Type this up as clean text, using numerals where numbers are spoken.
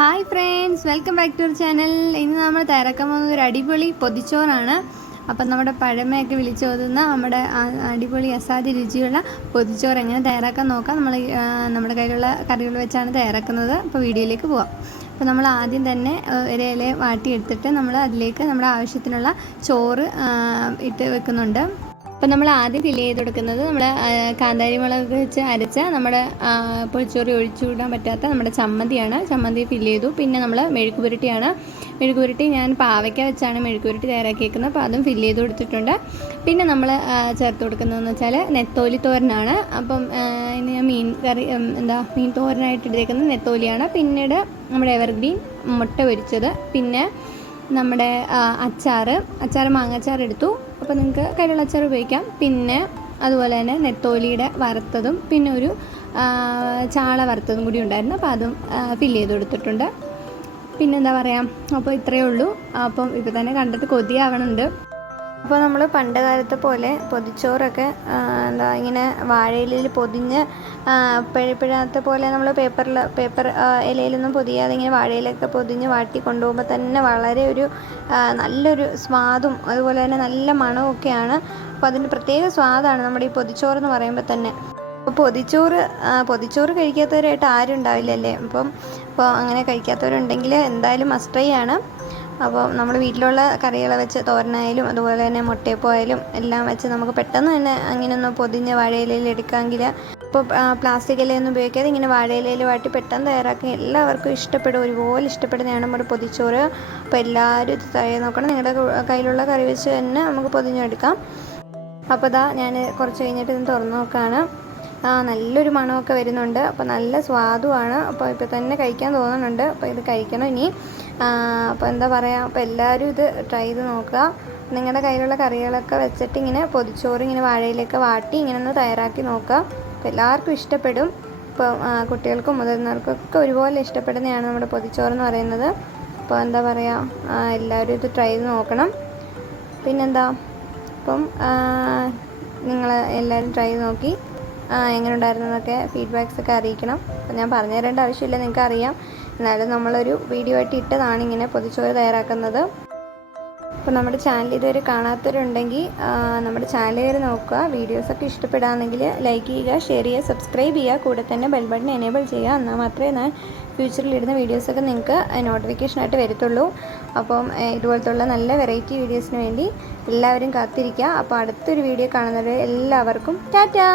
Hi friends, welcome back to our channel. ഇന്ന് നമ്മൾ തയ്യാറാക്കാൻ പോകുന്നത് ഒരു അടിപൊളി പൊതിച്ചോറാണ്. അപ്പം നമ്മുടെ പഴമയൊക്കെ വിളിച്ചോതുന്ന നമ്മുടെ അടിപൊളി അസാധ്യ രുചിയുള്ള പൊതിച്ചോറ് എങ്ങനെ തയ്യാറാക്കാൻ നോക്കാം. നമ്മുടെ കയ്യിലുള്ള കറികൾ വെച്ചാണ് തയ്യാറാക്കുന്നത്. അപ്പോൾ വീഡിയോയിലേക്ക് പോവാം. അപ്പോൾ നമ്മൾ ആദ്യം തന്നെ ഒരു ഇല വാട്ടിയെടുത്തിട്ട് നമ്മൾ അതിലേക്ക് നമ്മുടെ ആവശ്യത്തിനുള്ള ചോറ് ഇട്ട് വെക്കുന്നുണ്ട്. അപ്പോൾ നമ്മൾ ആദ്യം ഫില്ല് ചെയ്ത് കൊടുക്കുന്നത് നമ്മൾ കാന്താരി മുളക് വെച്ച് അരച്ച നമ്മുടെ പൊളിച്ചോറി ഒഴിച്ചു വിടാൻ പറ്റാത്ത നമ്മുടെ ചമ്മന്തി ഫില്ല് ചെയ്തു. പിന്നെ നമ്മൾ മെഴുക്കുപുരട്ടി ഞാൻ പാവയ്ക്ക വെച്ചാണ് മെഴുക്കുപുരട്ടി തയ്യാറാക്കിയേക്കുന്നത്. അപ്പോൾ അതും ഫില്ല് ചെയ്ത് കൊടുത്തിട്ടുണ്ട്. പിന്നെ നമ്മൾ ചേർത്ത് കൊടുക്കുന്നതെന്ന് വെച്ചാൽ നെത്തോലി തോരനാണ്. അപ്പം ഇനി ഞാൻ മീൻ തോരനായിട്ട് എടുത്തേക്കുന്നത് നെത്തോലിയാണ്. പിന്നീട് നമ്മുടെ എവർഗ്രീൻ മുട്ട പൊരിച്ചത്, പിന്നെ നമ്മുടെ അച്ചാർ മാങ്ങാച്ചാർ എടുത്തു. അപ്പോൾ നിങ്ങൾക്ക് കയ്യിലുള്ള അച്ചാർ ഉപയോഗിക്കാം. പിന്നെ അതുപോലെ തന്നെ നെത്തോലിയുടെ വറുത്തതും പിന്നെ ഒരു ചാള വറുത്തതും കൂടി ഉണ്ടായിരുന്നു. അപ്പോൾ അതും ഫില്ല് ചെയ്ത് കൊടുത്തിട്ടുണ്ട്. പിന്നെന്താ പറയുക, അപ്പോൾ ഇത്രയേ ഉള്ളൂ. അപ്പം ഇപ്പോൾ തന്നെ കണ്ടിട്ട് കൊതിയാവണുണ്ട്. അപ്പോൾ നമ്മൾ പണ്ട് കാലത്തെ പോലെ പൊതിച്ചോറൊക്കെ ഇങ്ങനെ വാഴയിലയിൽ പൊതിഞ്ഞ് പിഴത്തെ പോലെ നമ്മൾ പേപ്പർ ഇലയിലൊന്നും പൊതിയാതെ ഇങ്ങനെ വാഴയിലൊക്കെ പൊതിഞ്ഞ് വാട്ടി കൊണ്ടുപോകുമ്പോൾ തന്നെ വളരെ നല്ലൊരു സ്വാദും അതുപോലെ തന്നെ നല്ല മണമൊക്കെയാണ്. അപ്പോൾ അതിൻ്റെ പ്രത്യേക സ്വാദാണ് നമ്മുടെ ഈ പൊതിച്ചോറെന്ന് പറയുമ്പോൾ തന്നെ. അപ്പോൾ പൊതിച്ചോറ് കഴിക്കാത്തവരായിട്ട് ആരും ഉണ്ടാവില്ലല്ലേ. അപ്പോൾ അങ്ങനെ കഴിക്കാത്തവരുണ്ടെങ്കിൽ എന്തായാലും മസ്റ്റ് ട്രൈ ആണ്. അപ്പോൾ നമ്മൾ വീട്ടിലുള്ള കറികൾ വെച്ച് തോരനായാലും അതുപോലെ തന്നെ മുട്ടയപ്പമായാലും എല്ലാം വെച്ച് നമുക്ക് പെട്ടെന്ന് തന്നെ അങ്ങനെയൊന്ന് പൊതിഞ്ഞ് വാഴയിലയിൽ എടുക്കാമെങ്കിൽ ഇപ്പോൾ പ്ലാസ്റ്റിക് ഇലയൊന്നും ഉപയോഗിക്കാതെ ഇങ്ങനെ വാഴയിലയിൽ വാട്ടി പെട്ടെന്ന് തയ്യാറാക്കി എല്ലാവർക്കും ഇഷ്ടപ്പെടും, ഒരുപോലെ ഇഷ്ടപ്പെടുന്നതാണ് നമ്മുടെ പൊതിച്ചോറ്. അപ്പോൾ എല്ലാവരും ഇത് തയ്യാറാക്കി നോക്കണം. നിങ്ങളുടെ കയ്യിലുള്ള കറി വെച്ച് തന്നെ നമുക്ക് പൊതിഞ്ഞെടുക്കാം. അപ്പോൾ ഞാൻ കുറച്ച് കഴിഞ്ഞിട്ട് ഇത് തുറന്ന് നോക്കുകയാണ്. നല്ലൊരു മണമൊക്കെ വരുന്നുണ്ട്. അപ്പോൾ നല്ല സ്വാദുമാണ്. അപ്പോൾ ഇപ്പോൾ തന്നെ കഴിക്കാൻ തോന്നുന്നുണ്ട്. അപ്പോൾ ഇത് കഴിക്കണം ഇനി. അപ്പോൾ എന്താ പറയുക, അപ്പോൾ എല്ലാവരും ഇത് ട്രൈ ചെയ്ത് നോക്കുക. നിങ്ങളുടെ കയ്യിലുള്ള കറികളൊക്കെ വെച്ചിട്ട് ഇങ്ങനെ പൊതിച്ചോറ് ഇങ്ങനെ വാഴയിലേക്ക് വാട്ടി ഇങ്ങനെ ഒന്ന് തയ്യാറാക്കി നോക്കുക. അപ്പോൾ എല്ലാവർക്കും ഇഷ്ടപ്പെടും. ഇപ്പോൾ കുട്ടികൾക്കും മുതിർന്നവർക്കൊക്കെ ഒരുപോലെ ഇഷ്ടപ്പെടുന്നതാണ് നമ്മുടെ പൊതിച്ചോറെന്ന് പറയുന്നത്. അപ്പോൾ എന്താ പറയുക, എല്ലാവരും ഇത് ട്രൈ ചെയ്ത് നോക്കണം. പിന്നെന്താ, അപ്പം നിങ്ങൾ എല്ലാവരും ട്രൈ ചെയ്ത് നോക്കി എങ്ങനെ ഉണ്ടായിരുന്നതൊക്കെ ഫീഡ്ബാക്സൊക്കെ അറിയിക്കണം. അപ്പോൾ ഞാൻ പറഞ്ഞു തരേണ്ട ആവശ്യമില്ല, നിങ്ങൾക്ക് അറിയാം. എന്നാലും നമ്മളൊരു വീഡിയോ ആയിട്ട് ഇട്ടതാണ് ഇങ്ങനെ പൊതിച്ചോറ് തയ്യാറാക്കുന്നത്. അപ്പോൾ നമ്മുടെ ചാനൽ ഇതുവരെ കാണാത്തവരുണ്ടെങ്കിൽ നമ്മുടെ ചാനൽ കയറി നോക്കുക. വീഡിയോസൊക്കെ ഇഷ്ടപ്പെടുകയാണെങ്കിൽ ലൈക്ക് ചെയ്യുക, ഷെയർ ചെയ്യുക, സബ്സ്ക്രൈബ് ചെയ്യുക. കൂടെ തന്നെ ബെൽ ബട്ടൺ എനേബിൾ ചെയ്യുക. എന്നാൽ മാത്രമേ ഞാൻ ഫ്യൂച്ചറിൽ ഇടുന്ന വീഡിയോസൊക്കെ നിങ്ങൾക്ക് നോട്ടിഫിക്കേഷനായിട്ട് വരത്തുള്ളൂ. അപ്പം ഇതുപോലത്തുള്ള നല്ല വെറൈറ്റി വീഡിയോസിന് വേണ്ടി എല്ലാവരും കാത്തിരിക്കുക. അപ്പോൾ അടുത്തൊരു വീഡിയോ കാണുന്നവരെ എല്ലാവർക്കും ടാറ്റാ.